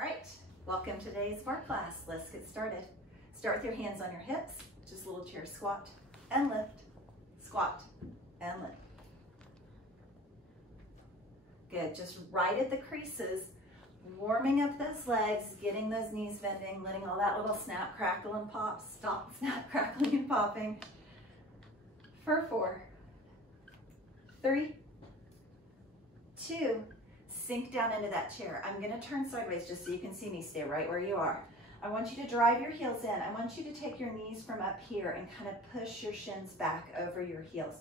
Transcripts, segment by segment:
All right, welcome to today's barre class. Let's get started. Start with your hands on your hips, just a little chair squat and lift, squat and lift. Good, just right at the creases, warming up those legs, getting those knees bending, letting all that little snap, crackle, and pop stop, snap, crackling, and popping. For 4, 3, 2, sink down into that chair. I'm gonna turn sideways just so you can see me. Stay right where you are. I want you to drive your heels in. I want you to take your knees from up here and kind of push your shins back over your heels.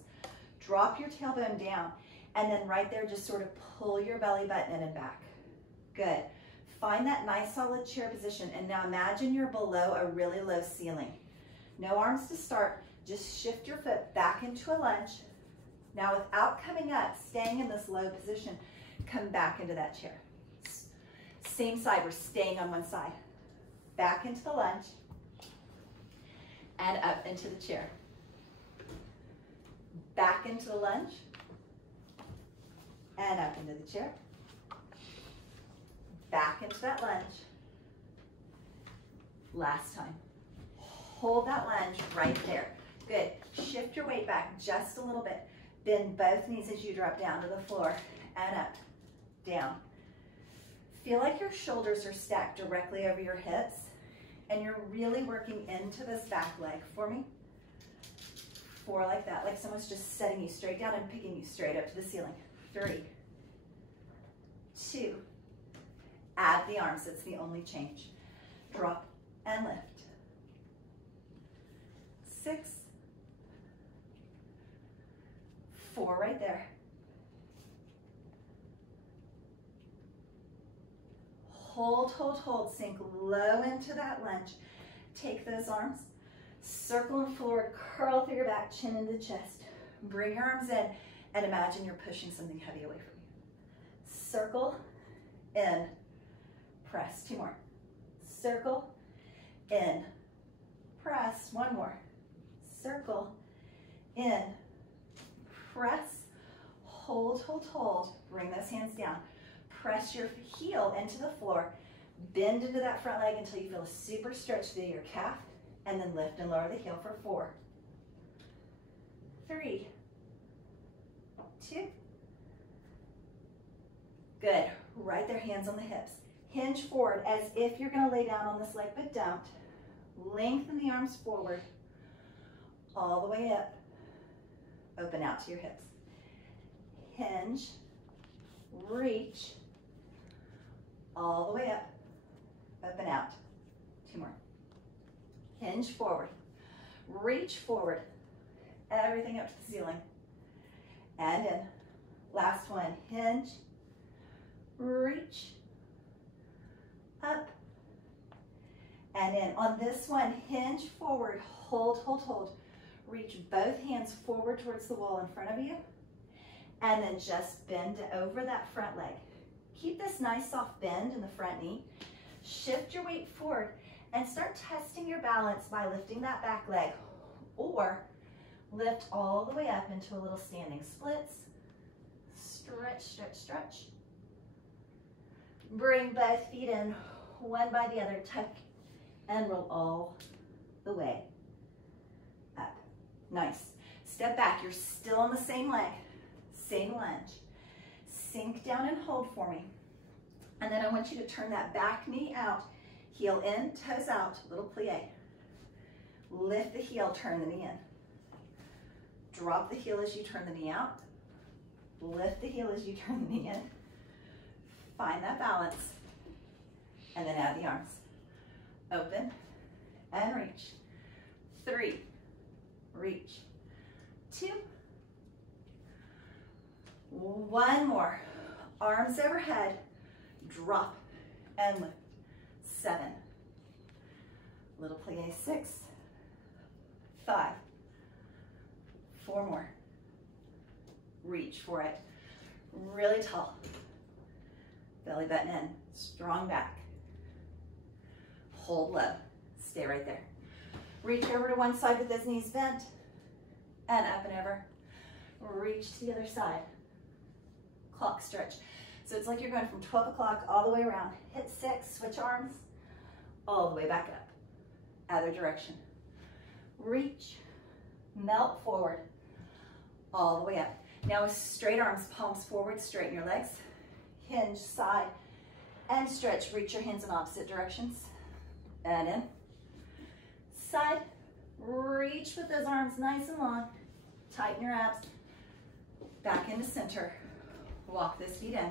Drop your tailbone down, and then right there, just sort of pull your belly button in and back. Good. Find that nice solid chair position, and now imagine you're below a really low ceiling. No arms to start. Just shift your foot back into a lunge. Now without coming up, staying in this low position, come back into that chair. Same side, we're staying on one side. Back into the lunge and up into the chair. Back into the lunge and up into the chair. Back into that lunge. Last time. Hold that lunge right there. Good. Shift your weight back just a little bit. Bend both knees as you drop down to the floor and up, down. Feel like your shoulders are stacked directly over your hips and you're really working into this back leg for me. 4 like that, like someone's just setting you straight down and picking you straight up to the ceiling. 3, 2, add the arms, it's the only change. Drop and lift. 6, 4 right there. Hold, hold, hold, sink low into that lunge. Take those arms, circle and forward, curl through your back, chin into the chest. Bring your arms in and imagine you're pushing something heavy away from you. Circle, in, press, 2 more. Circle, in, press, 1 more. Circle, in, press, hold, hold, hold. Bring those hands down. Press your heel into the floor. Bend into that front leg until you feel a super stretch through your calf, and then lift and lower the heel for 4, 3, 2. Good. Right there, hands on the hips. Hinge forward as if you're going to lay down on this leg, but don't. Lengthen the arms forward, all the way up. Open out to your hips. Hinge, reach, all the way up, open out. 2 more. Hinge forward, reach forward, everything up to the ceiling, and in. Last one, hinge, reach, up, and in. On this one, hinge forward, hold, hold, hold. Reach both hands forward towards the wall in front of you, and then just bend over that front leg. Keep this nice soft bend in the front knee. Shift your weight forward and start testing your balance by lifting that back leg, or lift all the way up into a little standing splits. Stretch, stretch, stretch. Bring both feet in, one by the other, tuck and roll all the way up. Nice. Step back, you're still on the same leg, same lunge. Sink down and hold for me. And then I want you to turn that back knee out, heel in, toes out, little plie. Lift the heel, turn the knee in. Drop the heel as you turn the knee out. Lift the heel as you turn the knee in. Find that balance. And then add the arms. Open and reach. 3, reach. 2, 1 more. Arms overhead, drop and lift. 7, little plie. 6, 5, 4 more. Reach for it. Really tall. Belly button in, strong back. Hold low, stay right there. Reach over to one side with those knees bent, and up and over. Reach to the other side. Clock stretch. So it's like you're going from 12 o'clock all the way around. Hit 6, switch arms, all the way back up. Other direction. Reach, melt forward, all the way up. Now with straight arms, palms forward, straighten your legs. Hinge, side, and stretch. Reach your hands in opposite directions. And in. Side, reach with those arms nice and long. Tighten your abs. Back into center. Walk those feet in.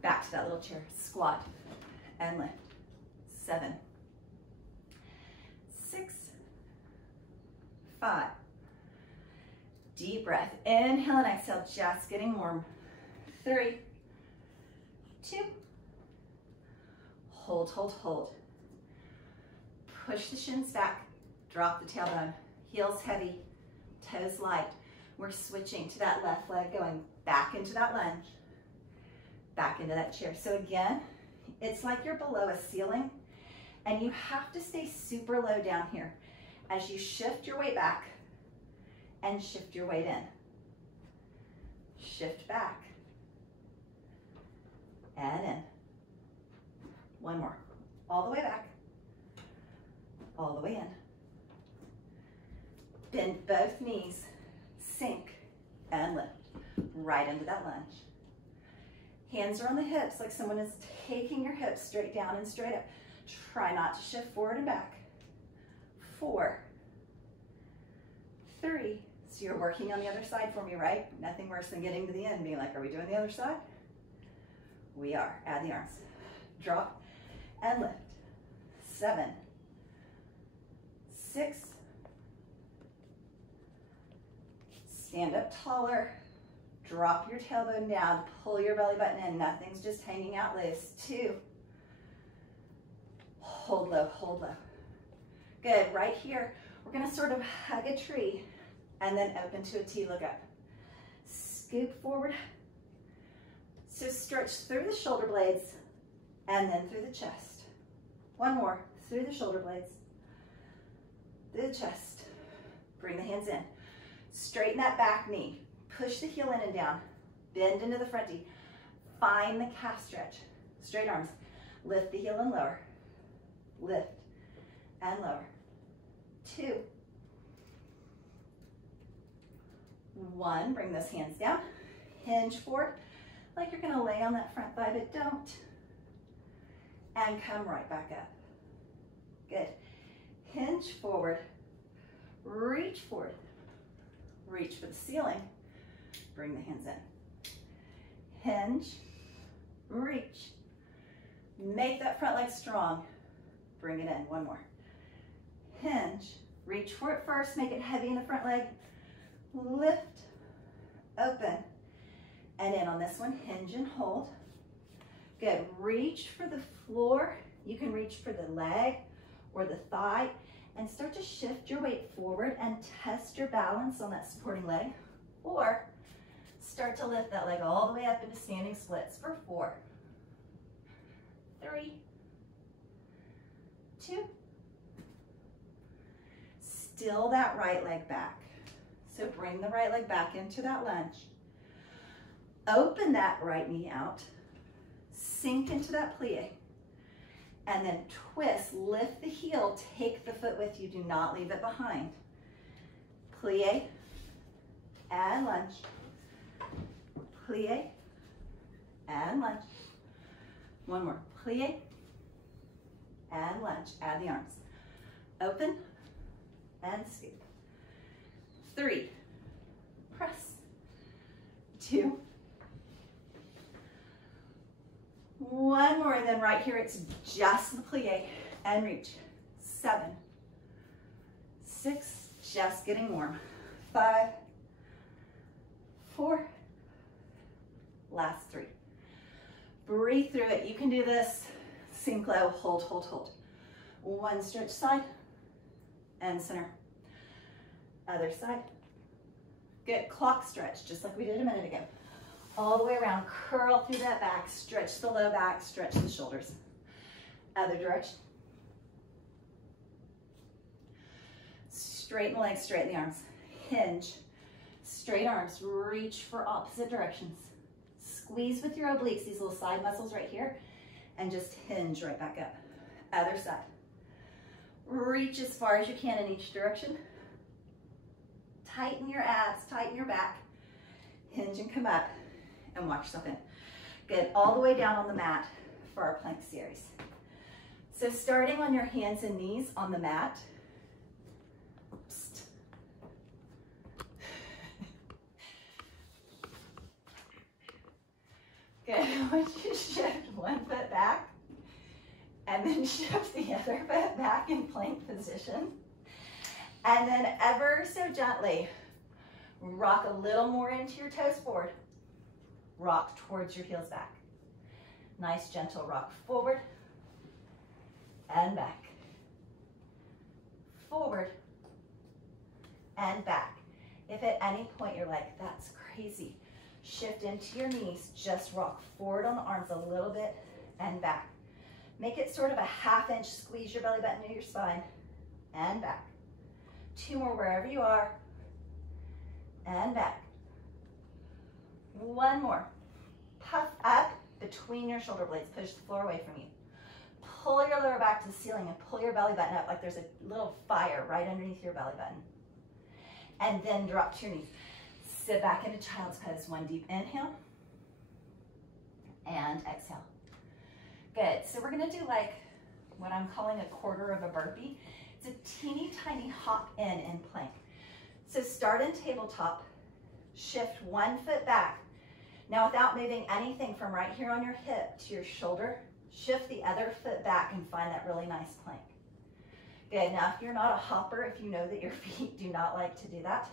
Back to that little chair. Squat and lift. 7, 6, 5. Deep breath. Inhale and exhale, just getting warm. 3, 2. Hold, hold, hold. Push the shins back. Drop the tailbone. Heels heavy, toes light. We're switching to that left leg, going back into that lunge, back into that chair. So again, it's like you're below a ceiling and you have to stay super low down here as you shift your weight back and shift your weight in. Shift back and in. One more. All the way back, all the way in. Bend both knees, sink and lift right into that lunge. Hands are on the hips like someone is taking your hips straight down and straight up. Try not to shift forward and back. 4, 3. So you're working on the other side for me, right? Nothing worse than getting to the end and being like, are we doing the other side? We are. Add the arms. Drop and lift. 7, 6. Stand up taller. Drop your tailbone down. Pull your belly button in. Nothing's just hanging out loose. 2. Hold low, hold low. Good. Right here, we're going to sort of hug a tree and then open to a T, look up. Scoop forward. So stretch through the shoulder blades and then through the chest. One more. Through the shoulder blades. Through the chest. Bring the hands in. Straighten that back knee. Push the heel in and down. Bend into the front knee. Find the calf stretch. Straight arms. Lift the heel and lower. Lift and lower. 2, 1. Bring those hands down. Hinge forward like you're going to lay on that front thigh, but don't. And come right back up. Good. Hinge forward. Reach forward. Reach for the ceiling. Bring the hands in. Hinge. Reach. Make that front leg strong. Bring it in. One more. Hinge. Reach for it first. Make it heavy in the front leg. Lift. Open. And in on this one. Hinge and hold. Good. Reach for the floor. You can reach for the leg or the thigh and start to shift your weight forward and test your balance on that supporting leg, or start to lift that leg all the way up into standing splits for 4, 3, 2. Still that right leg back. So bring the right leg back into that lunge. Open that right knee out. Sink into that plie. And then twist, lift the heel, take the foot with you, do not leave it behind. Plie and lunge. Plie and lunge. One more. Plie and lunge. Add the arms. Open and scoop. 3. Press. 2. 1 more, and then right here it's just the plie and reach. 7, 6, just getting warm. 5, 4, last 3. Breathe through it. You can do this. Sink low, hold, hold, hold. 1 stretch side and center. Other side. Good. Clock stretch, just like we did a minute ago. All the way around, curl through that back, stretch the low back, stretch the shoulders. Other direction. Straighten the legs, straighten the arms. Hinge, straight arms, reach for opposite directions. Squeeze with your obliques, these little side muscles right here, and just hinge right back up. Other side. Reach as far as you can in each direction. Tighten your abs, tighten your back. Hinge and come up and walk yourself in. Good, all the way down on the mat for our plank series. So starting on your hands and knees on the mat. Psst. Good, I want you to shift one foot back and then shift the other foot back in plank position. And then ever so gently, rock a little more into your toes forward. Rock towards your heels back. Nice gentle rock forward and back. Forward and back. If at any point you're like, that's crazy, shift into your knees, just rock forward on the arms a little bit and back. Make it sort of a ½ inch, squeeze your belly button into your spine and back. 2 more wherever you are and back. 1 more. Puff up between your shoulder blades, push the floor away from you. Pull your lower back to the ceiling and pull your belly button up like there's a little fire right underneath your belly button. And then drop to your knees. Sit back into child's pose. 1 deep inhale and exhale. Good, so we're gonna do like what I'm calling a quarter of a burpee. It's a teeny tiny hop in plank. So start in tabletop, shift 1 foot back. Now without moving anything from right here on your hip to your shoulder, shift the other foot back and find that really nice plank. Good, now if you're not a hopper, if you know that your feet do not like to do that,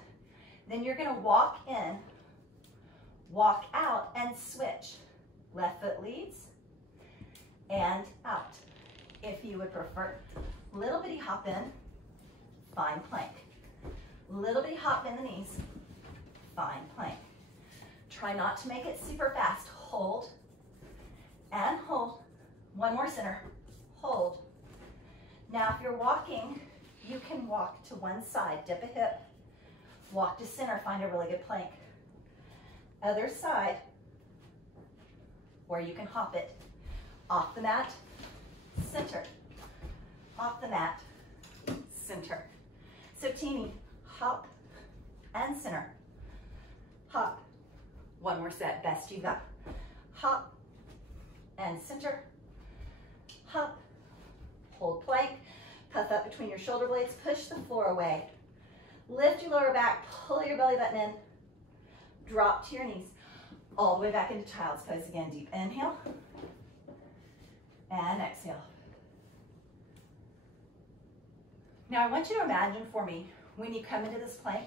then you're gonna walk in, walk out, and switch. Left foot leads and out. If you would prefer, little bitty hop in, find plank. Little bitty hop in the knees, find plank. Try not to make it super fast. Hold and hold. 1 more center, hold. Now if you're walking, you can walk to one side, dip a hip, walk to center, find a really good plank. Other side, or you can hop it. Off the mat, center. Off the mat, center. So teeny, hop and center. Hop. 1 more set, best you got. Hop and center. Hop. Hold plank. Puff up between your shoulder blades. Push the floor away. Lift your lower back. Pull your belly button in. Drop to your knees. All the way back into child's pose again. Deep inhale. And exhale. Now I want you to imagine for me, when you come into this plank,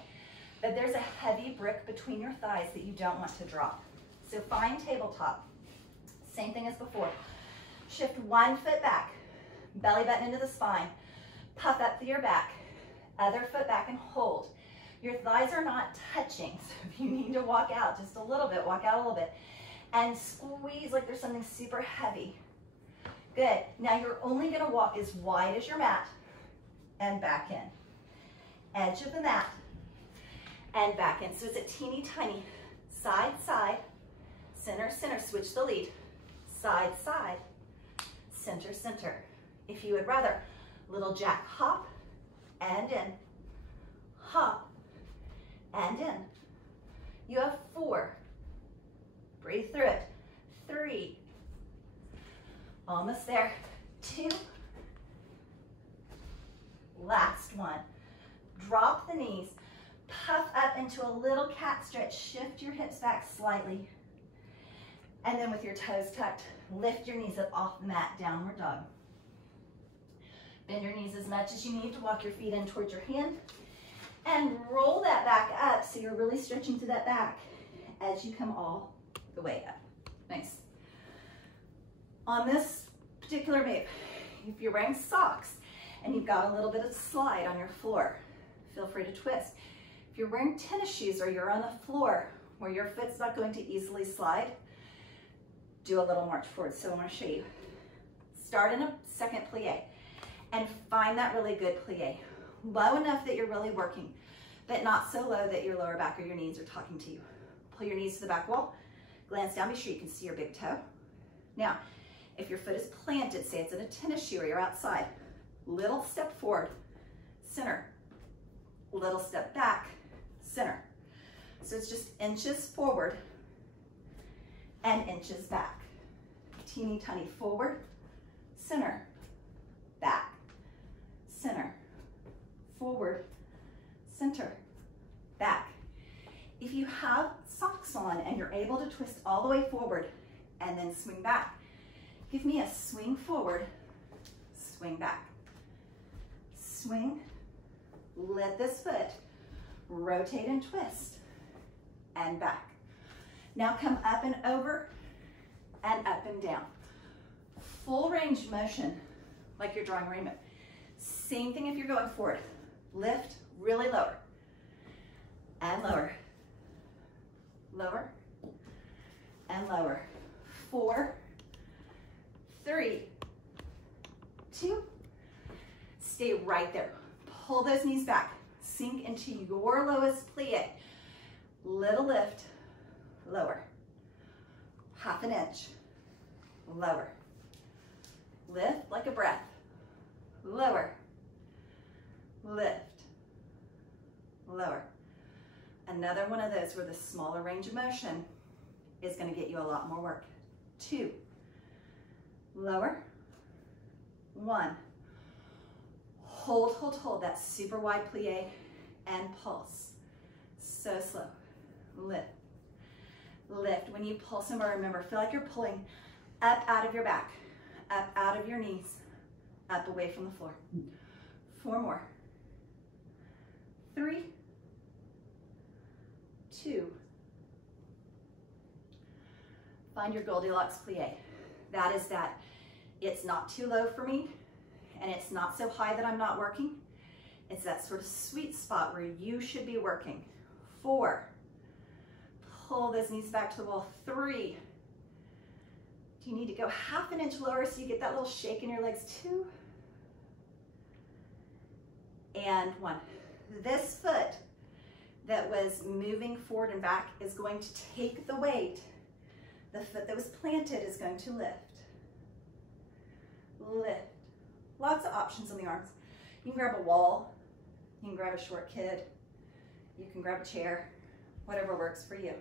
that there's a heavy brick between your thighs that you don't want to drop. So find tabletop. Same thing as before. Shift 1 foot back. Belly button into the spine. Puff up through your back. Other foot back and hold. Your thighs are not touching, so if you need to walk out just a little bit, walk out a little bit. And squeeze like there's something super heavy. Good. Now you're only going to walk as wide as your mat and back in. Edge of the mat and back in. So it's a teeny tiny side, side, center, center. Switch the lead. Side, side, center, center. If you would rather, little jack hop and in. Hop and in. You have 4. Breathe through it. 3. Almost there. 2. Last one. Drop the knees. Puff up into a little cat stretch. Shift your hips back slightly. And then with your toes tucked, lift your knees up off the mat, downward dog. Bend your knees as much as you need to walk your feet in towards your hand. And roll that back up so you're really stretching through that back as you come all the way up. Nice. On this particular move, if you're wearing socks and you've got a little bit of slide on your floor, feel free to twist. If you're wearing tennis shoes or you're on a floor where your foot's not going to easily slide, do a little march forward. So I want to show you. Start in a second plie and find that really good plie. Low enough that you're really working, but not so low that your lower back or your knees are talking to you. Pull your knees to the back wall, Glance down, be sure you can see your big toe. Now, if your foot is planted, say it's in a tennis shoe or you're outside, little step forward, center, little step back, center. So it's just inches forward and inches back. Teeny tiny forward, center, back, center, forward, center, back. If you have socks on and you're able to twist all the way forward and then swing back, give me a swing forward, swing back. Swing, lift this foot, rotate and twist, and back. Now come up and over, and up and down. Full range of motion, like you're drawing rainbow. Same thing if you're going forward. Lift, really lower, and lower, lower, and lower. 4, 3, 2, stay right there. Pull those knees back. Sink into your lowest plie. Little lift, lower. Half an inch, lower. Lift like a breath, lower. Lift, lower. Another one of those where the smaller range of motion is going to get you a lot more work. 2, lower. 1, hold, hold, hold that super wide plie and pulse. So slow. Lift, lift. When you pull somewhere, remember, feel like you're pulling up out of your back, up out of your knees, up away from the floor. 4 more. 3, 2. Find your Goldilocks plie. That is that it's not too low for me, and it's not so high that I'm not working. It's that sort of sweet spot where you should be working. 4, pull those knees back to the wall. 3, do you need to go half an inch lower so you get that little shake in your legs? 2, and 1. This foot that was moving forward and back is going to take the weight. The foot that was planted is going to lift. Lift. Lots of options on the arms. You can grab a wall, you can grab a short kid, you can grab a chair, whatever works for you.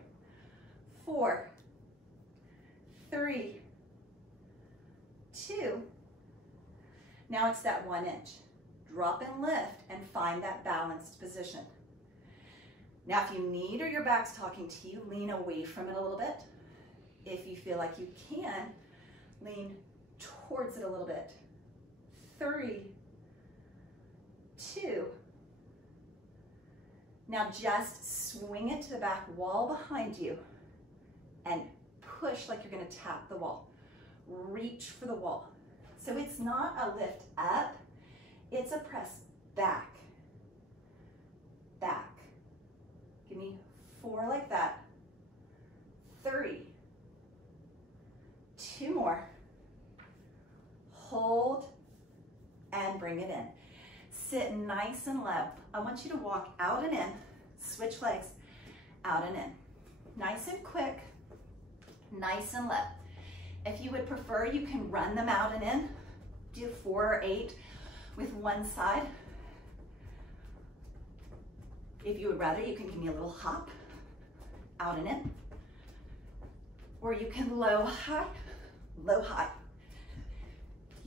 4, 3, 2. Now it's that 1 inch. Drop and lift and find that balanced position. Now if you need or your back's talking to you, lean away from it a little bit. If you feel like you can, lean towards it a little bit. 3, 2. Now just swing it to the back wall behind you and push like you're going to tap the wall. Reach for the wall. So it's not a lift up, it's a press back. Back. Give me 4 like that. 3. 2 more. Hold and bring it in. Sit nice and low. I want you to walk out and in, switch legs, out and in. Nice and quick, nice and low. If you would prefer, you can run them out and in. Do 4 or 8 with one side. If you would rather, you can give me a little hop, out and in. Or you can low, high, low, high.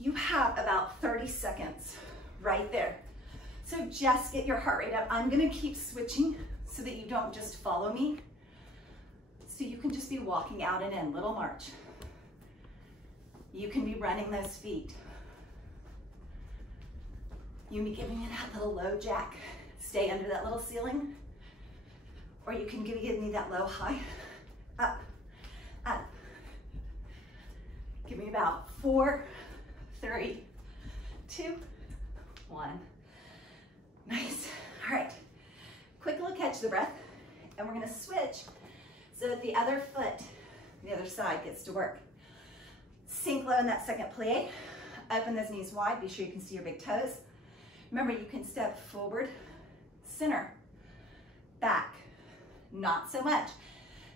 You have about 30 seconds right there. So just get your heart rate up. I'm gonna keep switching so that you don't just follow me. So you can just be walking out and in, little march. You can be running those feet. You can be giving me that little low jack. Stay under that little ceiling. Or you can give me that low high. Up, up. Give me about 4, 3, 2, 1. Nice. All right. Quick little catch the breath. And we're going to switch so that the other foot, the other side, gets to work. Sink low in that second plie. Open those knees wide. Be sure you can see your big toes. Remember, you can step forward, center, back. Not so much.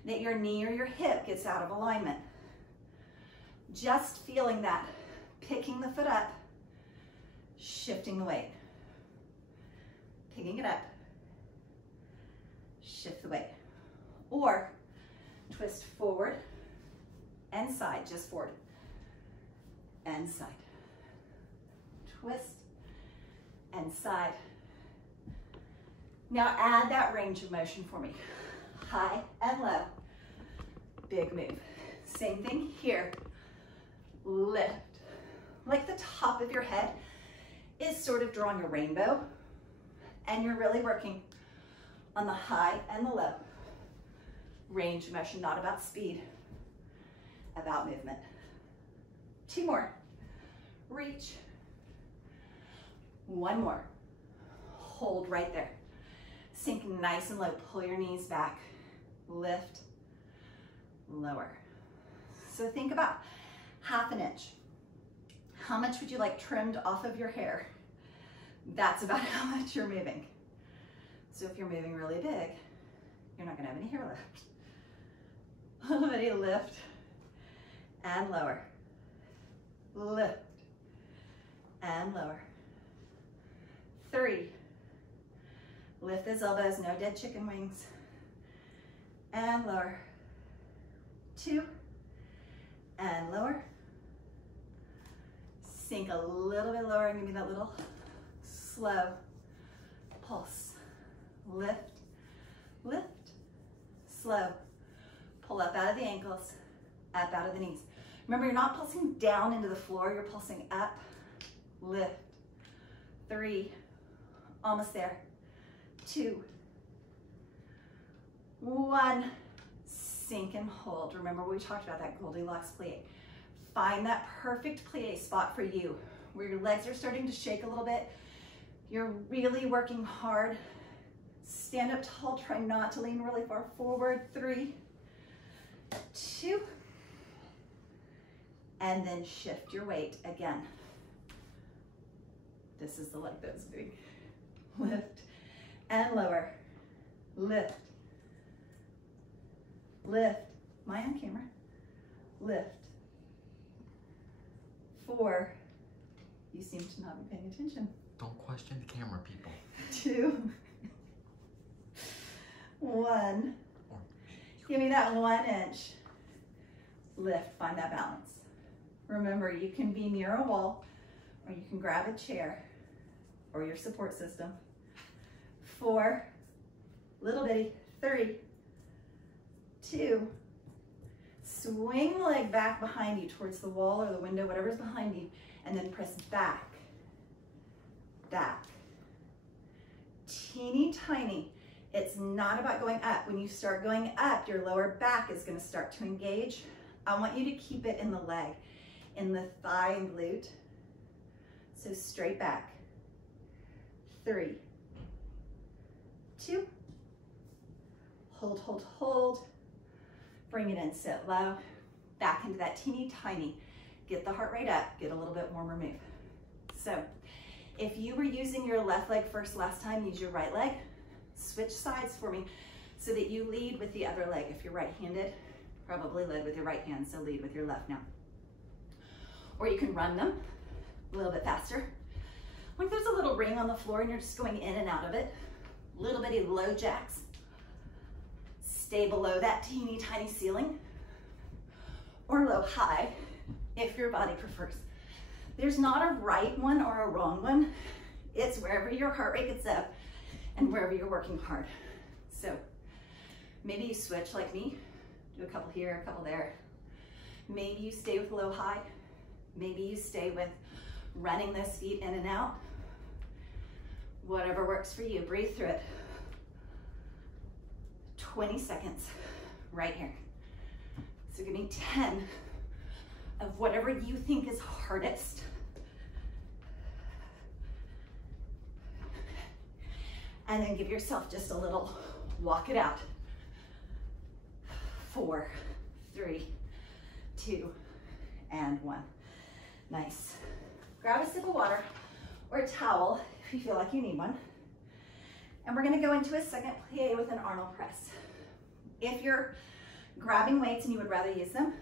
that your knee or your hip gets out of alignment. Just feeling that, picking the foot up, shifting the weight. Picking it up, shift the weight. Or twist forward and side, just forward and side. Twist and side. Now add that range of motion for me. High and low, big move. Same thing here. Lift. Like the top of your head is sort of drawing a rainbow, and you're really working on the high and the low. Range of motion, not about speed, about movement. 2 more. Reach. 1 more. Hold right there. Sink nice and low. Pull your knees back. Lift. Lower. So think about ½ inch. How much would you like trimmed off of your hair? That's about how much you're moving. So if you're moving really big, you're not gonna have any hair left. A little bitty lift and lower. Lift and lower. 3. Lift those elbows, no dead chicken wings. And lower. 2. And lower. Sink a little bit lower and give me that little slow pulse. Lift, lift, slow. Pull up out of the ankles, up out of the knees. Remember, you're not pulsing down into the floor, you're pulsing up, lift. 3, almost there. 2, 1, sink and hold. Remember, we talked about that Goldilocks plie. Find that perfect plie spot for you, where your legs are starting to shake a little bit. You're really working hard. Stand up tall, try not to lean really far forward. 3, 2, and then shift your weight again. This is the leg that's moving. Lift and lower. Lift. Lift. Am I on camera? Lift. 4. You seem to not be paying attention. Don't question the camera, people. 2, 1. Give me that 1 inch. Lift, find that balance. Remember, you can be near a wall, or you can grab a chair, or your support system. 4, little bitty. 3, 2, swing the leg back behind you towards the wall or the window, whatever's behind you, and then press back, back. Teeny tiny. It's not about going up. When you start going up, your lower back is going to start to engage. I want you to keep it in the leg, in the thigh and glute. So straight back. 3, 2, hold, hold, hold. Bring it in, sit low, back into that teeny tiny. Get the heart rate up, get a little bit warmer move. So if you were using your left leg first last time, use your right leg. Switch sides for me so that you lead with the other leg. If you're right-handed, probably lead with your right hand, so lead with your left now. Or you can run them a little bit faster. Like there's a little ring on the floor and you're just going in and out of it. Little bitty low jacks. Stay below that teeny tiny ceiling, or low high if your body prefers. There's not a right one or a wrong one. It's wherever your heart rate gets up and wherever you're working hard. So maybe you switch like me, do a couple here, a couple there. Maybe you stay with low high. Maybe you stay with running those feet in and out. Whatever works for you, breathe through it. 20 seconds right here. So give me 10 of whatever you think is hardest. And then give yourself just a little walk it out. 4, 3, 2, and 1. Nice. Grab a sip of water or a towel if you feel like you need one. And we're gonna go into a second plie with an Arnold press. If you're grabbing weights and you would rather use them,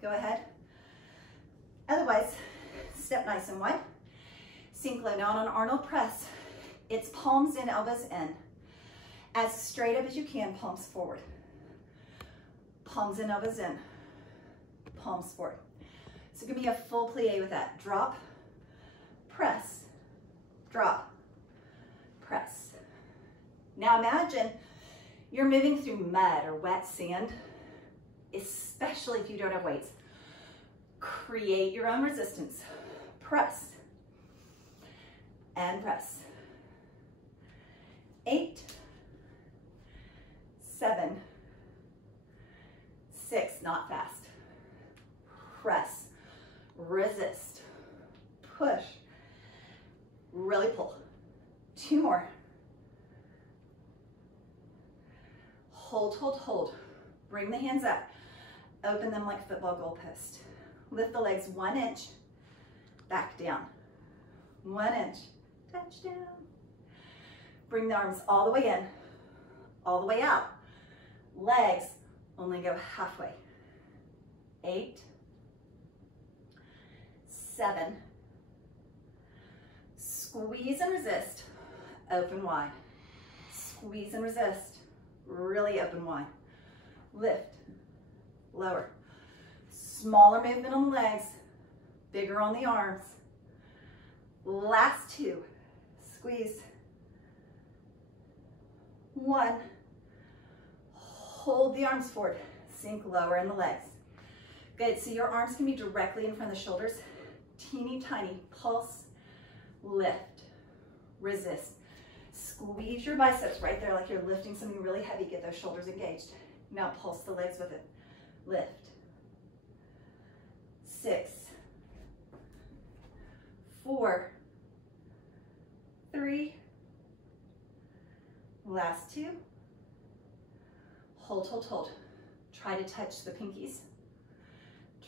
go ahead. Otherwise, step nice and wide. Sink low. Now on an Arnold press, it's palms in, elbows in. As straight up as you can, palms forward. Palms in, elbows in. Palms forward. So give me a full plie with that. Drop, press, drop, press. Now imagine you're moving through mud or wet sand, especially if you don't have weights. Create your own resistance. Press and press. 8, 7, 6, not fast. Press, resist, push, really pull. 2 more. Hold, hold, hold. Bring the hands up. Open them like football goalpost. Lift the legs 1 inch, back down. 1 inch, touchdown. Bring the arms all the way in, all the way out. Legs only go halfway. 8, 7, squeeze and resist, open wide. Squeeze and resist, really open wide. Lift, lower. Smaller movement on the legs, bigger on the arms. Last 2, squeeze. 1, hold the arms forward, sink lower in the legs. Good, so your arms can be directly in front of the shoulders. Teeny tiny, pulse, lift, resist. Squeeze your biceps right there like you're lifting something really heavy. Get those shoulders engaged. Now pulse the legs with it. Lift. 6, 4, 3, last 2. Hold, hold, hold. Try to touch the pinkies.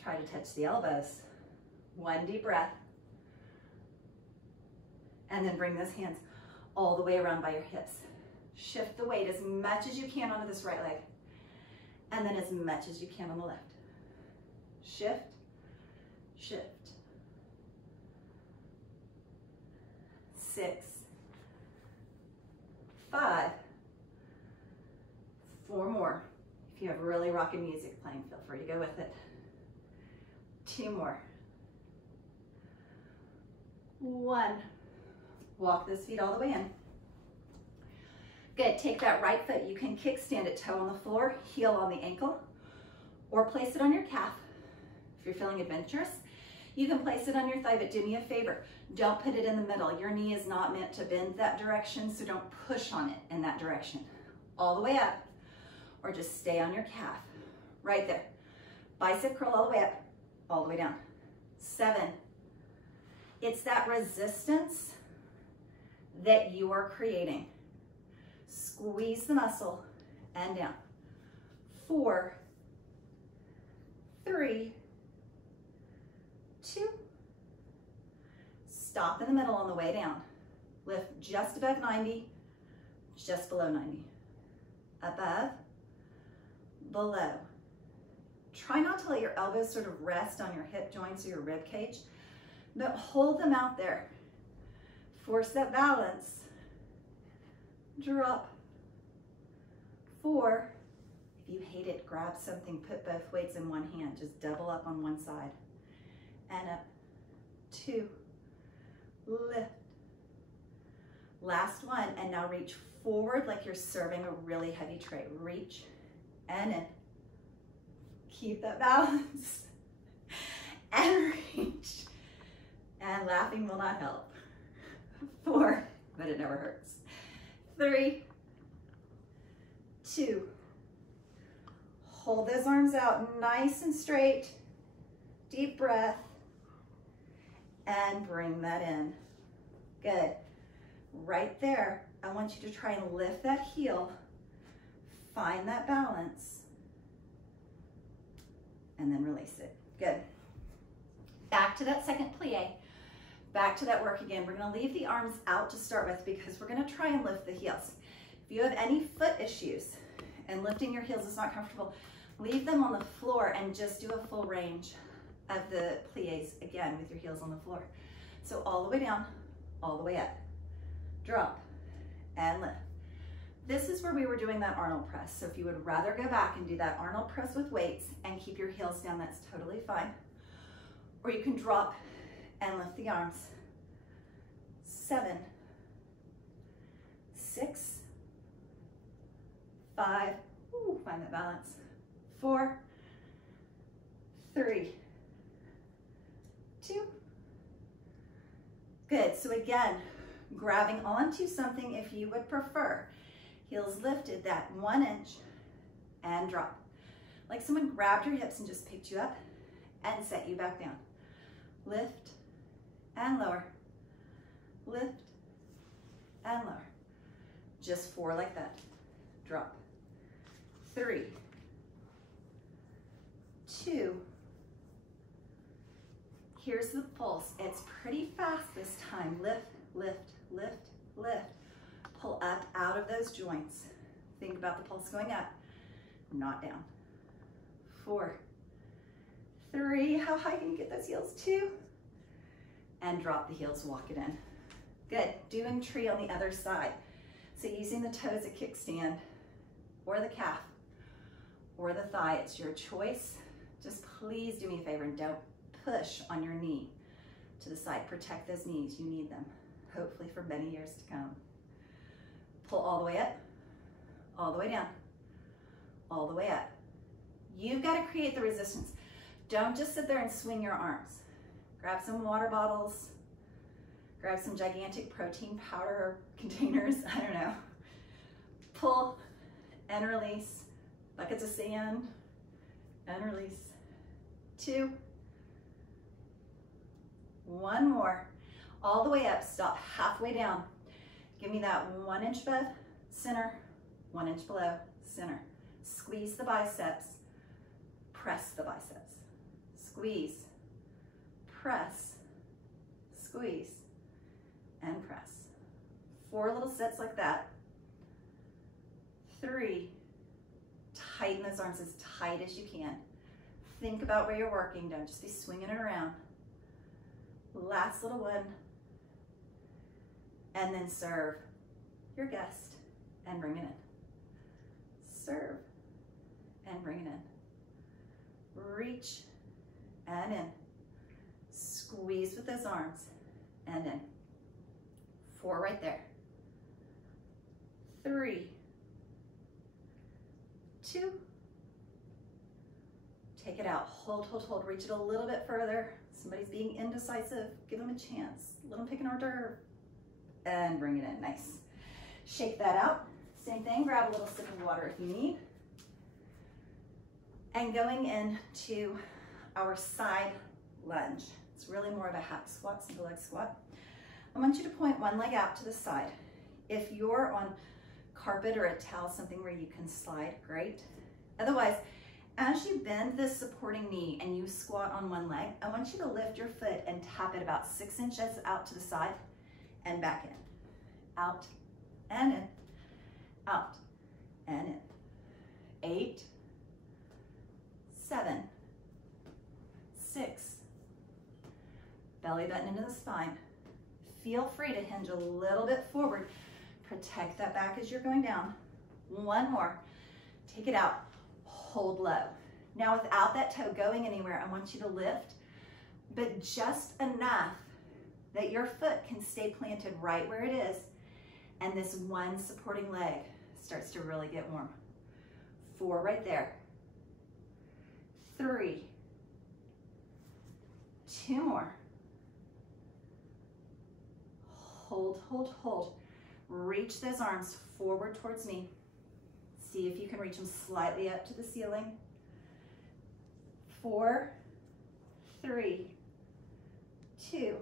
Try to touch the elbows. 1 deep breath. And then bring those hands all the way around by your hips. Shift the weight as much as you can onto this right leg. And then as much as you can on the left. Shift, shift. 6, 5, 4 more. If you have really rocking music playing, feel free to go with it. 2 more. 1. Walk those feet all the way in. Good, take that right foot. You can kickstand it, toe on the floor, heel on the ankle, or place it on your calf. If you're feeling adventurous, you can place it on your thigh, but do me a favor. Don't put it in the middle. Your knee is not meant to bend that direction, so don't push on it in that direction. All the way up, or just stay on your calf. Right there. Bicep curl all the way up, all the way down. 7. It's that resistance that you are creating. Squeeze the muscle and down. 4, 3, 2. Stop in the middle on the way down. Lift just above 90, just below 90. Above, below. Try not to let your elbows sort of rest on your hip joints or your rib cage, but hold them out there. Force that balance. Drop. 4. If you hate it, grab something, put both weights in one hand. Just double up on one side. And up. 2. Lift. Last one, and now reach forward like you're serving a really heavy tray. Reach and in. Keep that balance. And reach. And laughing will not help. 4, but it never hurts. 3, 2. Hold those arms out nice and straight. Deep breath. And bring that in. Good. Right there, I want you to try and lift that heel. Find that balance. And then release it. Good. Back to that second plie. Back to that work again. We're going to leave the arms out to start with because we're going to try and lift the heels. If you have any foot issues and lifting your heels is not comfortable, Leave them on the floor and just do a full range of the plies again with your heels on the floor. So all the way down, all the way up, drop and lift. This is where we were doing that Arnold press. So if you would rather go back and do that Arnold press with weights and keep your heels down, that's totally fine. Or you can drop and lift the arms. 7, 6, 5, ooh, find that balance. 4, 3, 2. Good, so again, grabbing onto something if you would prefer. Heels lifted, that 1 inch, and drop. Like someone grabbed your hips and just picked you up and set you back down. Lift and lower. Lift and lower. Just 4 like that. Drop. 3, 2. Here's the pulse. It's pretty fast this time. Lift, lift, lift, lift. Pull up out of those joints. Think about the pulse going up, not down. 4, 3, how high can you get those heels? 2, and drop the heels, walk it in. Good, doing tree on the other side. So using the toes at kickstand, or the calf, or the thigh, it's your choice. Just please do me a favor and don't push on your knee to the side. Protect those knees, you need them, hopefully for many years to come. Pull all the way up, all the way down, all the way up. You've got to create the resistance. Don't just sit there and swing your arms. Grab some water bottles, grab some gigantic protein powder containers, I don't know. Pull and release, buckets of sand and release. 2, 1 more, all the way up, stop halfway down. Give me that 1 inch above center, 1 inch below center. Squeeze the biceps, press the biceps. Squeeze, press, squeeze, and press. 4 little sets like that. 3, tighten those arms as tight as you can. Think about where you're working, don't just be swinging it around. Last little one. And then serve your guest and bring it in. Serve and bring it in. Reach and in. Squeeze with those arms and in. 4 right there. 3, 2. Take it out. Hold, hold, hold. Reach it a little bit further. Somebody's being indecisive. Give them a chance. Let them pick an hors d'oeuvre. And bring it in, nice. Shake that out. Same thing, grab a little sip of water if you need. And going into our side lunge. It's really more of a hack squat, single leg squat. I want you to point one leg out to the side. If you're on carpet or a towel, something where you can slide, great. Otherwise, as you bend this supporting knee and you squat on one leg, I want you to lift your foot and tap it about 6 inches out to the side and back in. Out and in, out and in. 8, 7, 6. Belly button into the spine. Feel free to hinge a little bit forward. Protect that back as you're going down. 1 more. Take it out. Hold low. Now without that toe going anywhere, I want you to lift, but just enough that your foot can stay planted right where it is, and this one supporting leg starts to really get warm. 4 right there. 3. 2 more. Hold, hold, hold. Reach those arms forward towards me. See if you can reach them slightly up to the ceiling. 4, 3, 2.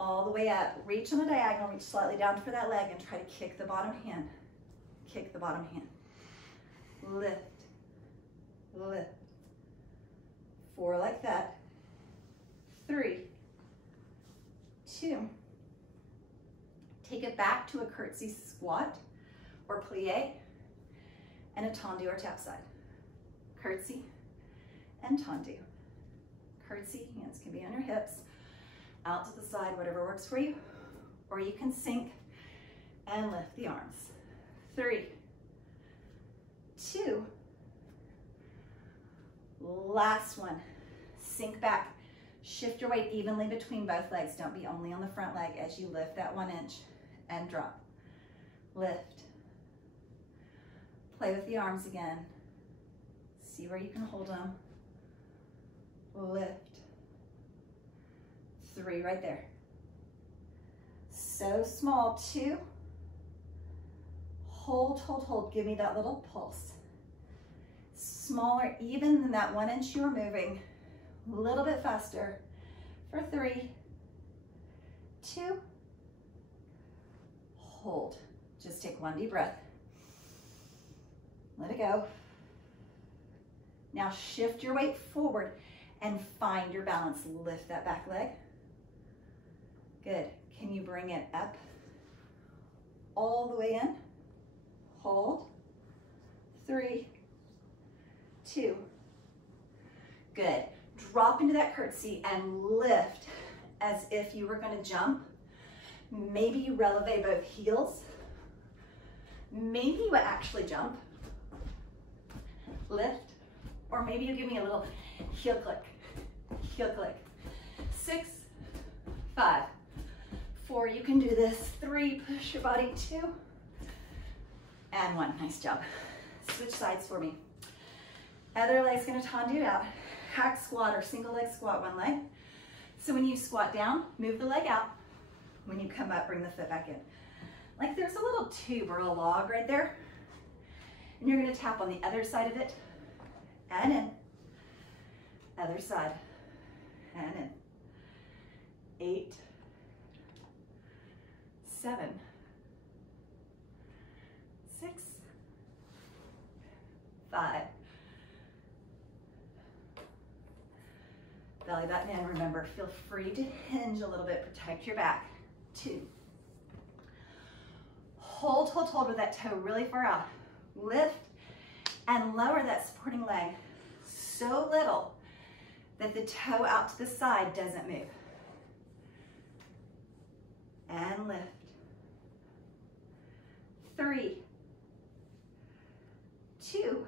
All the way up. Reach on the diagonal, reach slightly down for that leg and try to kick the bottom hand. Kick the bottom hand. Lift, lift. 4 like that. 3, 2. Take it back to a curtsy squat or plie and a tendu or tap side. curtsy, and tendu. Curtsy, hands can be on your hips, out to the side, whatever works for you, or you can sink and lift the arms. 3, 2, last one. Sink back, shift your weight evenly between both legs. Don't be only on the front leg as you lift that 1 inch and drop. Lift. Play with the arms again. See where you can hold them. Lift. 3 right there. So small. 2. Hold, hold, hold. Give me that little pulse. Smaller even than that 1 inch you were moving. A little bit faster for 3, 2, hold. Just take 1 deep breath. Let it go. Now shift your weight forward and find your balance. Lift that back leg. Good. Can you bring it up all the way in? Hold. 3, 2. Good. Drop into that curtsy and lift as if you were going to jump. Maybe you releve both heels. Maybe you actually jump. Lift. Or maybe you give me a little heel click. Heel click. 6, 5, 4. You can do this. 3. Push your body. 2. And 1. Nice job. Switch sides for me. Other leg's going to tendu out. Hack squat or single leg squat, 1 leg. So when you squat down, move the leg out. When you come up, bring the foot back in. Like there's a little tube or a log right there. And you're going to tap on the other side of it and in. Other side and in. 8, 7, 6, 5. Belly button in. Remember, feel free to hinge a little bit. Protect your back. 2. Hold, hold, hold with that toe really far out. Lift and lower that supporting leg so little that the toe out to the side doesn't move. And lift. 3, 2.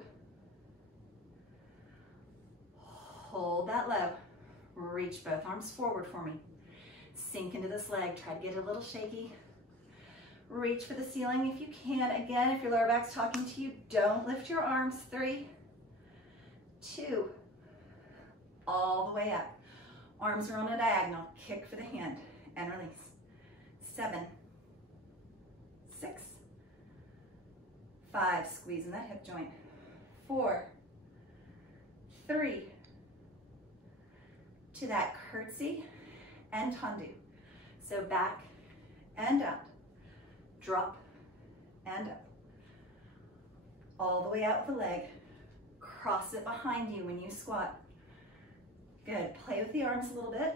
Hold that low. Reach both arms forward for me. Sink into this leg. Try to get it a little shaky. Reach for the ceiling if you can. Again, if your lower back's talking to you, don't lift your arms. 3, 2, all the way up. Arms are on a diagonal. Kick for the hand and release. 7, 6, 5, squeeze in that hip joint. 4, 3, to that curtsy and tendu. So back and out, drop and up. All the way out with the leg. Cross it behind you when you squat. Good. Play with the arms a little bit.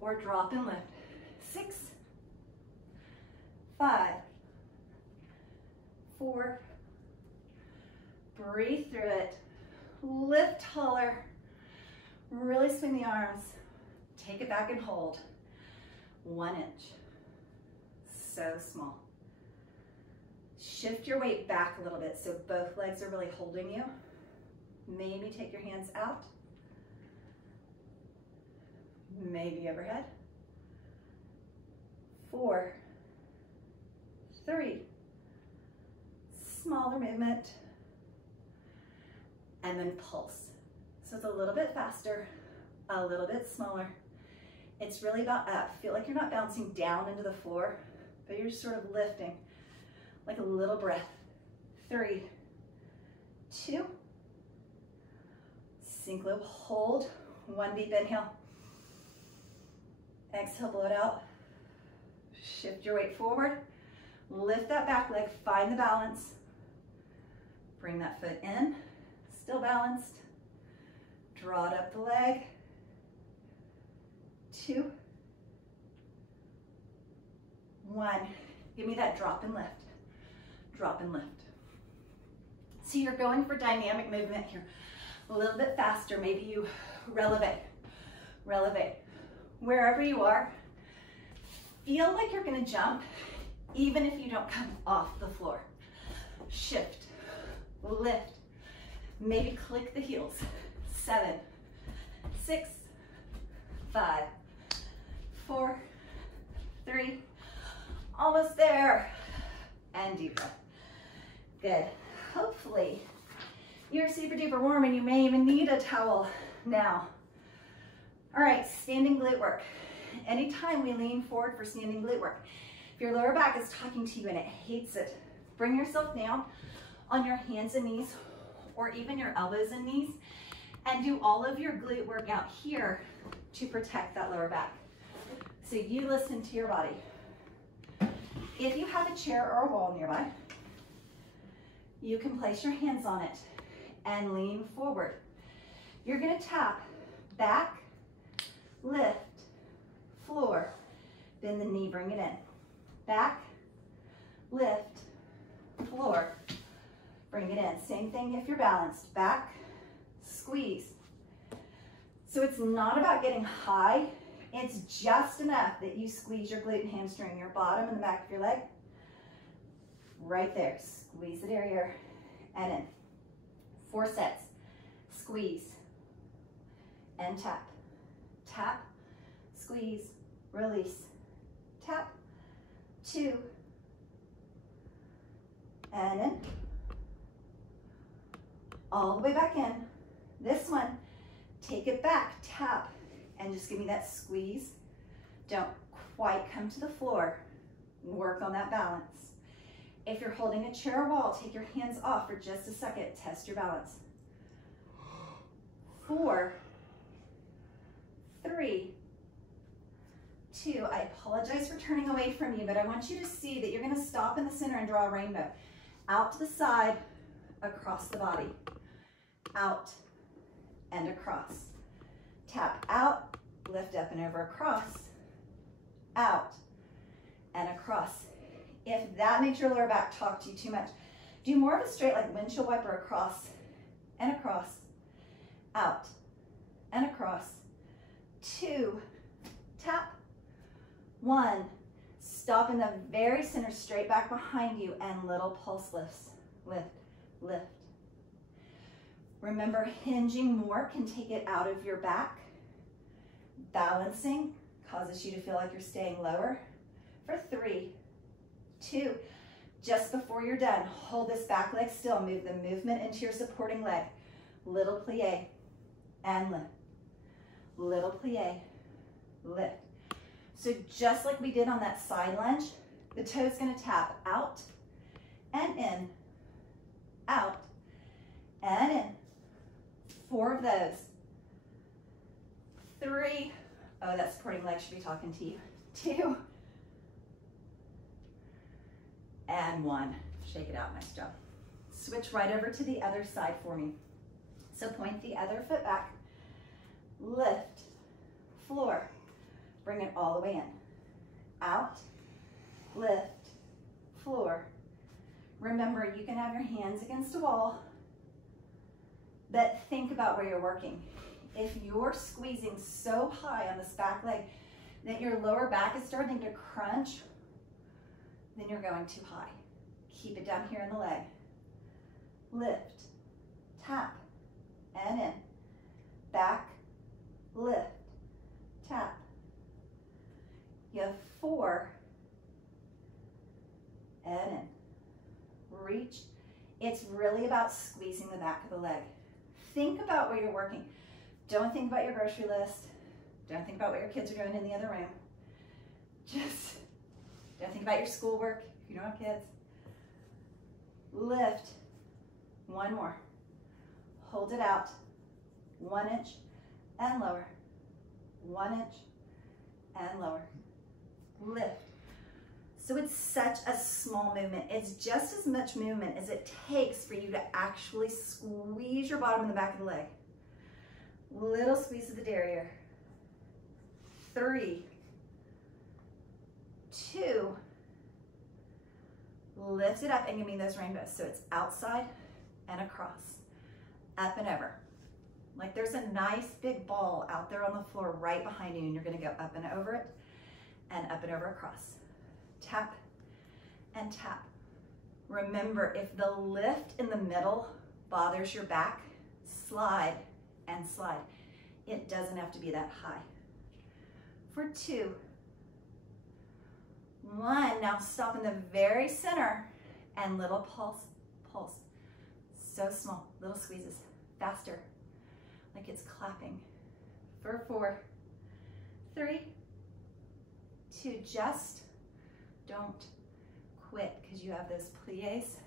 Or drop and lift. 6, 5, 4. Breathe through it. Lift taller. Really swing the arms. Take it back and hold. 1 inch. So small. Shift your weight back a little bit so both legs are really holding you. Maybe take your hands out. Maybe overhead. 4, 3. Smaller movement. And then pulse. So it's a little bit faster, a little bit smaller. It's really about up. Feel like you're not bouncing down into the floor, but you're sort of lifting like a little breath. 3, 2. Sink low, hold. 1 deep inhale. Exhale, blow it out. Shift your weight forward. Lift that back leg, find the balance. Bring that foot in, still balanced. Draw it up the leg. 2, 1. Give me that drop and lift. Drop and lift. So you're going for dynamic movement here. A little bit faster. Maybe you relevate. Wherever you are, feel like you're gonna jump even if you don't come off the floor. Shift, lift, maybe click the heels. 7, 6, 5, 4, 3, almost there. And deep breath. Good. Hopefully you're super duper warm and you may even need a towel now. All right, standing glute work. Anytime we lean forward for standing glute work, if your lower back is talking to you and it hates it, bring yourself down on your hands and knees, or even your elbows and knees, and do all of your glute work out here to protect that lower back. So you listen to your body. If you have a chair or a wall nearby, you can place your hands on it and lean forward. You're gonna tap back, lift, floor, bend the knee, bring it in. Back, lift, floor, bring it in. Same thing if you're balanced. Back, squeeze. So it's not about getting high. It's just enough that you squeeze your glute and hamstring, your bottom and the back of your leg. Right there. Squeeze the derriere and in. 4 sets. Squeeze and tap. Tap, squeeze, release. Tap, 2, and in. All the way back in. This one, take it back, tap, and just give me that squeeze. Don't quite come to the floor. Work on that balance. If you're holding a chair or wall, take your hands off for just a second. Test your balance. 4, 3, 2. I apologize for turning away from you, but I want you to see that you're going to stop in the center and draw a rainbow. Out to the side, across the body. Out and across. Tap out, lift up and over, across, out and across. If that makes your lower back talk to you too much, do more of a straight like windshield wiper, across and across, out and across. 2, tap. 1, stop in the very center, straight back behind you, and little pulse lifts. Lift, lift. Remember, hinging more can take it out of your back. Balancing causes you to feel like you're staying lower. For 3, 2, just before you're done, hold this back leg still. Move the movement into your supporting leg. Little plie and lift. Little plie, lift. So just like we did on that side lunge, the toe's gonna tap out and in, out and in. 4 of those. 3, oh, that supporting leg should be talking to you. 2, and 1. Shake it out, nice job. Switch right over to the other side for me. So point the other foot back, lift, floor, bring it all the way in. Out, lift, floor. Remember, you can have your hands against a wall, but think about where you're working. If you're squeezing so high on this back leg that your lower back is starting to crunch, then you're going too high. Keep it down here in the leg. Lift, tap, and in. Back, lift, tap. You have 4, and in. Reach. It's really about squeezing the back of the leg. Think about where you're working. Don't think about your grocery list. Don't think about what your kids are doing in the other room. Just don't think about your schoolwork if you don't have kids. Lift. 1 more. Hold it out. 1 inch and lower. 1 inch and lower. Lift. So it's such a small movement. It's just as much movement as it takes for you to actually squeeze your bottom and the back of the leg. Little squeeze of the derriere. 3, 2, lift it up and give me those rainbows. So it's outside and across, up and over. Like there's a nice big ball out there on the floor right behind you, and you're gonna go up and over it, and up and over across. Tap and tap. Remember, if the lift in the middle bothers your back, slide and slide. It doesn't have to be that high. For 2, 1, now stop in the very center and little pulse, pulse. So small, little squeezes, faster, like it's clapping. For 4, 3, 2, just don't quit because you have those plies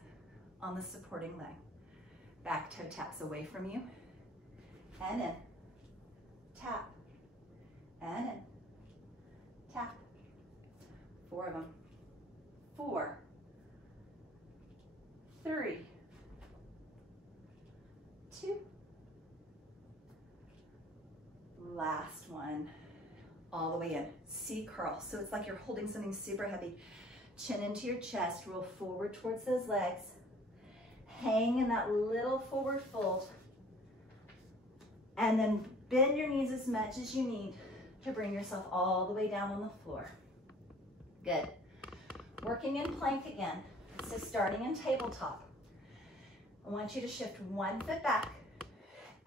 on the supporting leg. Back toe taps away from you, and in, tap, and in, tap. 4 of them. 4, 3, 2. Last one. All the way in. C curl. So it's like you're holding something super heavy. Chin into your chest. Roll forward towards those legs. Hang in that little forward fold. And then bend your knees as much as you need to bring yourself all the way down on the floor. Good. Working in plank again. So starting in tabletop, I want you to shift one foot back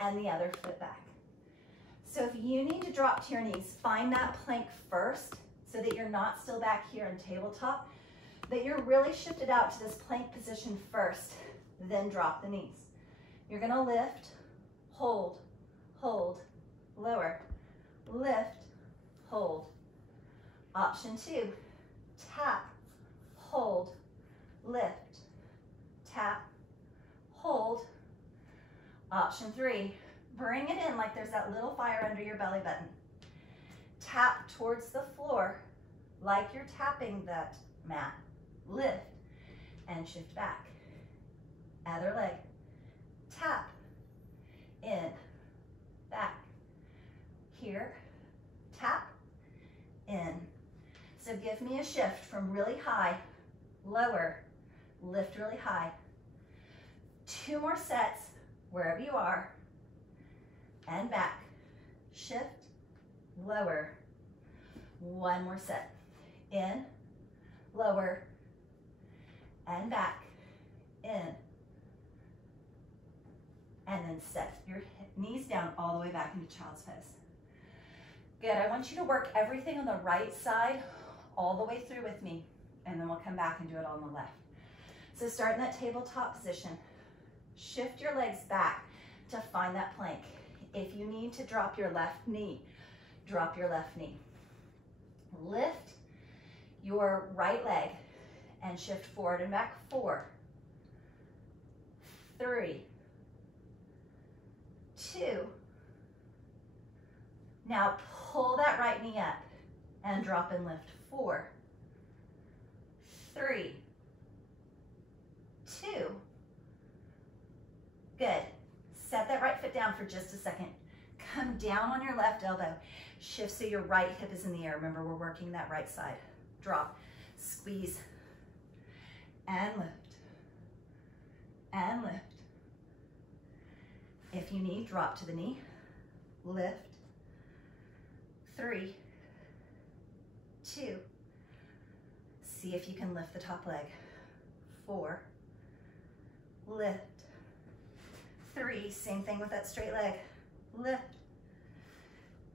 and the other foot back. So if you need to drop to your knees, find that plank first so that you're not still back here in tabletop, that you're really shifted out to this plank position first, then drop the knees. You're gonna lift, hold, hold, lower, lift, hold. Option 2, tap, hold, lift, tap, hold. Option 3, bring it in like there's that little fire under your belly button. Tap towards the floor like you're tapping that mat. Lift and shift back. Other leg. Tap, in, back. Here, tap, in. So give me a shift from really high, lower, lift really high. 2 more sets, wherever you are, and back. Shift, lower. 1 more set. In, lower, and back. In. And then set your knees down all the way back into child's pose. Good, I want you to work everything on the right side all the way through with me, and then we'll come back and do it on the left. So start in that tabletop position. Shift your legs back to find that plank. If you need to drop your left knee, drop your left knee. Lift your right leg and shift forward and back. 4, 3, 2. Now pull that right knee up and drop and lift. 4, 3, 2. Good. Set that right foot down for just a second. Come down on your left elbow. Shift so your right hip is in the air. Remember, we're working that right side. Drop, squeeze, and lift, and lift. If you need, drop to the knee, lift. 3, 2. See if you can lift the top leg. 4, lift. 3, same thing with that straight leg. Lift.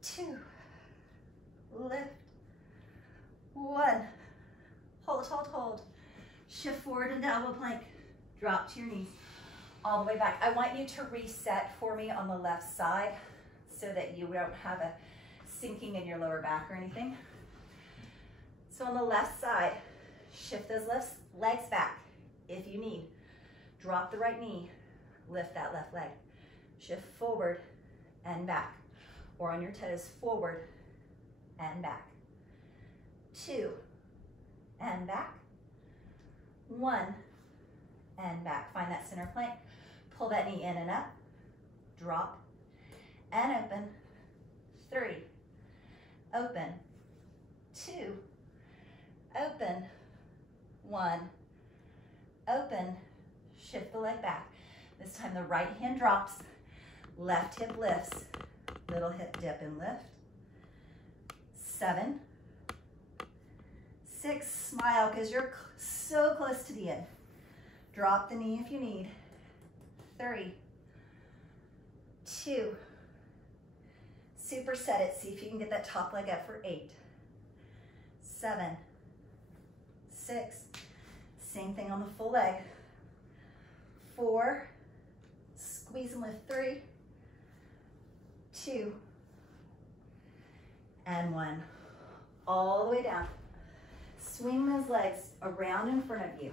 2, lift. 1, hold, hold, hold. Shift forward into elbow plank. Drop to your knees. All the way back. I want you to reset for me on the left side so that you don't have a sinking in your lower back or anything. So on the left side, shift those left legs back if you need. Drop the right knee, lift that left leg. Shift forward and back, or on your toes, forward and back. 2, and back. 1, and back. Find that center plank. Pull that knee in and up. Drop and open. 3, open. 2, open. 1, open. Shift the leg back. This time the right hand drops, left hip lifts, little hip dip and lift. 7, 6, smile because you're so close to the end. Drop the knee if you need. 3, 2, superset it. See if you can get that top leg up for 8, 7, 6, same thing on the full leg. 4, squeeze and lift. 3, 2, and 1. All the way down. Swing those legs around in front of you.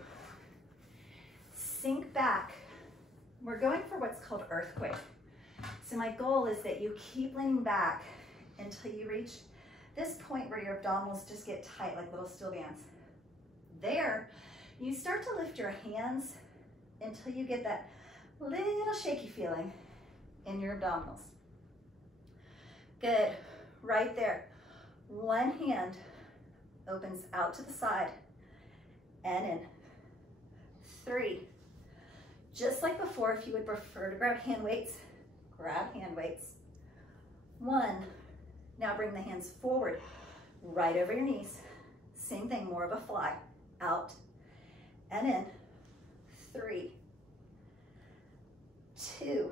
Sink back. We're going for what's called earthquake. So my goal is that you keep leaning back until you reach this point where your abdominals just get tight like little steel bands. There, you start to lift your hands until you get that little shaky feeling in your abdominals. Good, right there. One hand opens out to the side and in. 3, just like before, if you would prefer to grab hand weights, grab hand weights. 1, now bring the hands forward, right over your knees. Same thing, more of a fly, out and in. 3, 2,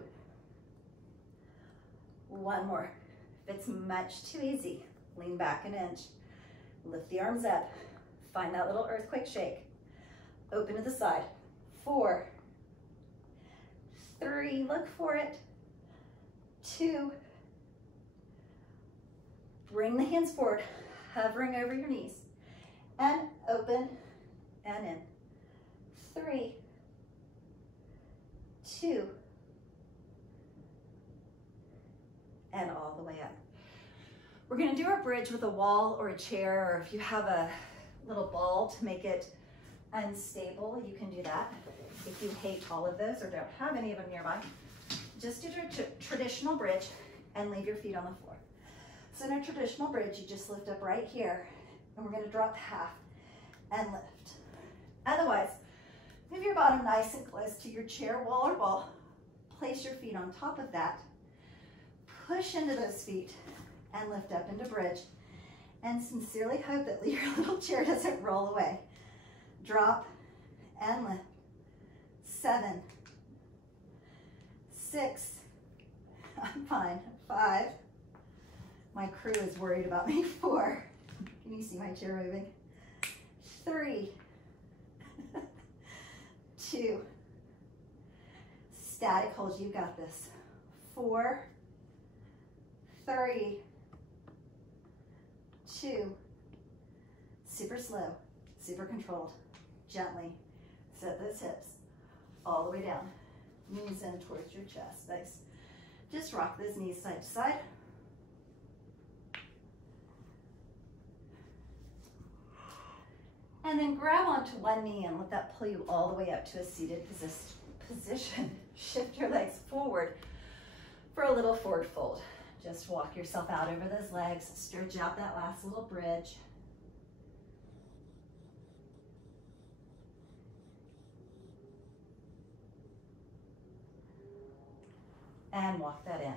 1 more. If it's much too easy, lean back an inch, lift the arms up, find that little earthquake shake, open to the side. 4, 3, look for it. 2, bring the hands forward, hovering over your knees, and open and in. 3, 2, and all the way up. We're gonna do our bridge with a wall or a chair, or if you have a little ball to make it unstable, you can do that. If you hate all of those or don't have any of them nearby, just do a traditional bridge and leave your feet on the floor. So in a traditional bridge, you just lift up right here, and we're gonna drop half and lift. Otherwise, move your bottom nice and close to your chair, wall, or ball. Place your feet on top of that. Push into those feet and lift up into bridge. And sincerely hope that your little chair doesn't roll away. Drop and lift. 7, 6, I'm fine. 5, my crew is worried about me. 4, can you see my chair moving? 3, 2, static hold, you got this. 4, 3, 2, super slow, super controlled, gently set those hips all the way down, knees in towards your chest. Nice. Just rock those knees side to side. And then grab onto one knee and let that pull you all the way up to a seated position. Shift your legs forward for a little forward fold. Just walk yourself out over those legs, stretch out that last little bridge. And walk that in.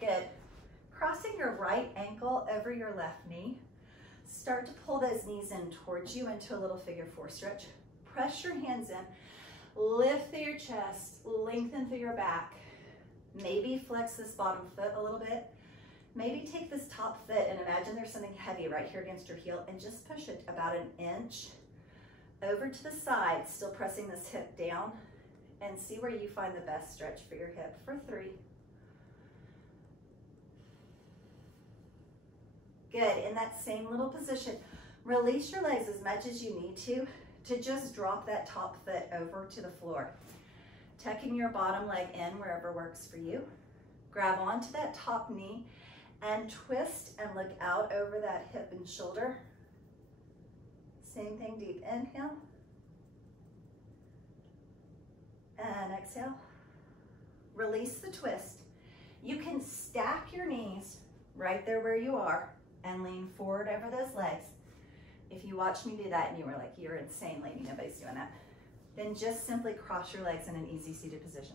Good. Crossing your right ankle over your left knee. Start to pull those knees in towards you into a little figure 4 stretch. Press your hands in. Lift through your chest, lengthen through your back. Maybe flex this bottom foot a little bit. Maybe take this top foot and imagine there's something heavy right here against your heel and just push it about an inch over to the side, still pressing this hip down, and see where you find the best stretch for your hip for 3. Good, in that same little position, release your legs as much as you need to just drop that top foot over to the floor. Tucking your bottom leg in wherever works for you. Grab onto that top knee and twist and look out over that hip and shoulder. Same thing, deep inhale. And exhale. Release the twist. You can stack your knees right there where you are and lean forward over those legs. If you watched me do that and you were like, you're insane, lady, nobody's doing that. Then just simply cross your legs in an easy seated position.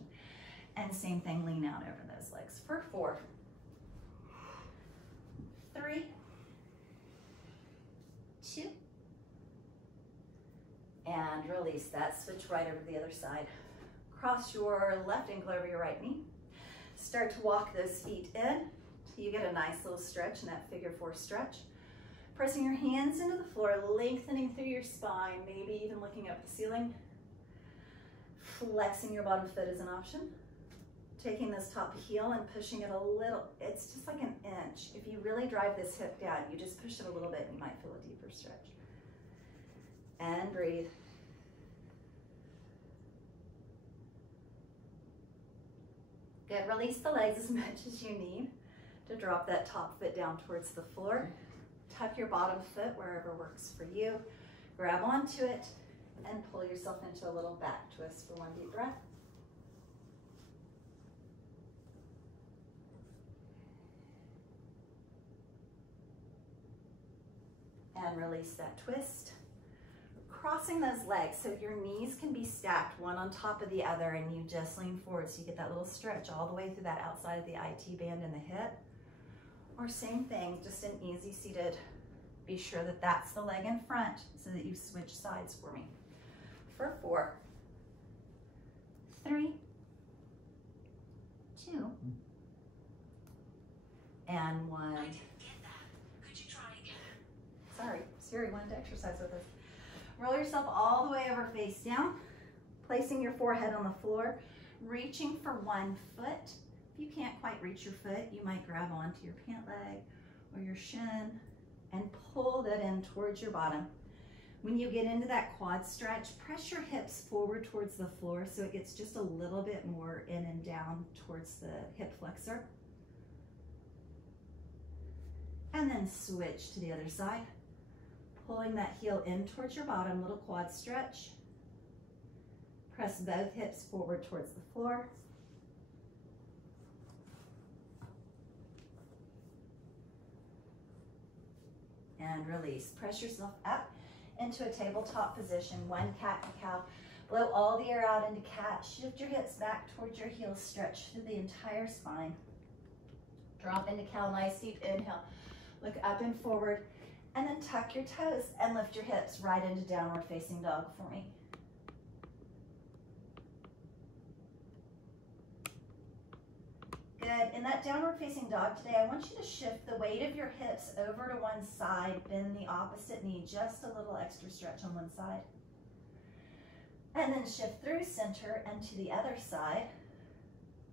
And same thing, lean out over those legs for 4, 3, 2, and release that. Switch right over to the other side. Cross your left ankle over your right knee. Start to walk those feet in till you get a nice little stretch in that figure 4 stretch. Pressing your hands into the floor, lengthening through your spine, maybe even looking up at the ceiling. Flexing your bottom foot is an option. Taking this top heel and pushing it a little, it's just like an inch. If you really drive this hip down, you just push it a little bit, you might feel a deeper stretch. And breathe. Good, release the legs as much as you need to drop that top foot down towards the floor. Tuck your bottom foot wherever works for you. Grab onto it and pull yourself into a little back twist for 1 deep breath. And release that twist. Crossing those legs so your knees can be stacked one on top of the other and you just lean forward so you get that little stretch all the way through that outside of the IT band in the hip. Or same thing, just an easy seated. Be sure that that's the leg in front so that you switch sides for me. For 4, 3, 2, and 1. I didn't get that. Could you try again? Sorry, Siri wanted to exercise with us. Roll yourself all the way over face down, placing your forehead on the floor, reaching for 1 foot. If you can't quite reach your foot, you might grab onto your pant leg or your shin and pull that in towards your bottom. When you get into that quad stretch, press your hips forward towards the floor so it gets just a little bit more in and down towards the hip flexor. And then switch to the other side. Pulling that heel in towards your bottom, little quad stretch. Press both hips forward towards the floor. And release. Press yourself up into a tabletop position, 1 cat and cow. Blow all the air out into cat. Shift your hips back towards your heels. Stretch through the entire spine. Drop into cow, nice deep inhale. Look up and forward. And then tuck your toes and lift your hips right into downward facing dog for me. Good. In that downward facing dog today, I want you to shift the weight of your hips over to one side, bend the opposite knee, just a little extra stretch on one side. And then shift through center and to the other side,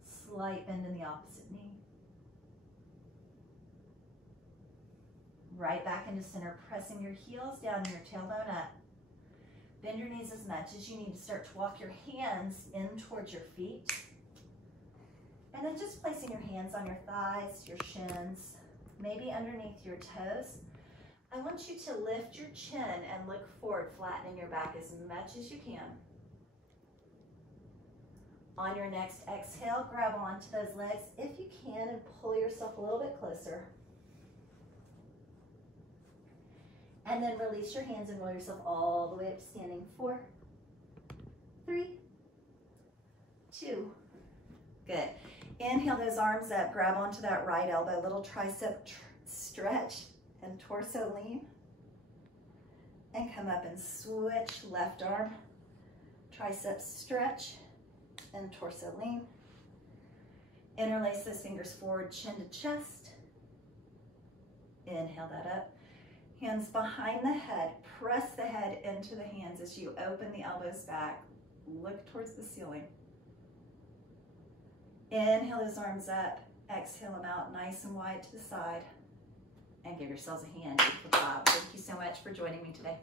slight bend in the opposite knee. Right back into center, pressing your heels down, your tailbone up. Bend your knees as much as you need to start to walk your hands in towards your feet. And then just placing your hands on your thighs, your shins, maybe underneath your toes. I want you to lift your chin and look forward, flattening your back as much as you can. On your next exhale, grab onto those legs if you can and pull yourself a little bit closer. And then release your hands and roll yourself all the way up to standing. 4, 3, 2. Good. Inhale those arms up, grab onto that right elbow, little tricep stretch and torso lean. And come up and switch, left arm, tricep stretch and torso lean. Interlace those fingers forward, chin to chest. Inhale that up. Hands behind the head, press the head into the hands as you open the elbows back. Look towards the ceiling. Inhale those arms up, exhale them out nice and wide to the side, and give yourselves a hand. Good job. Thank you so much for joining me today.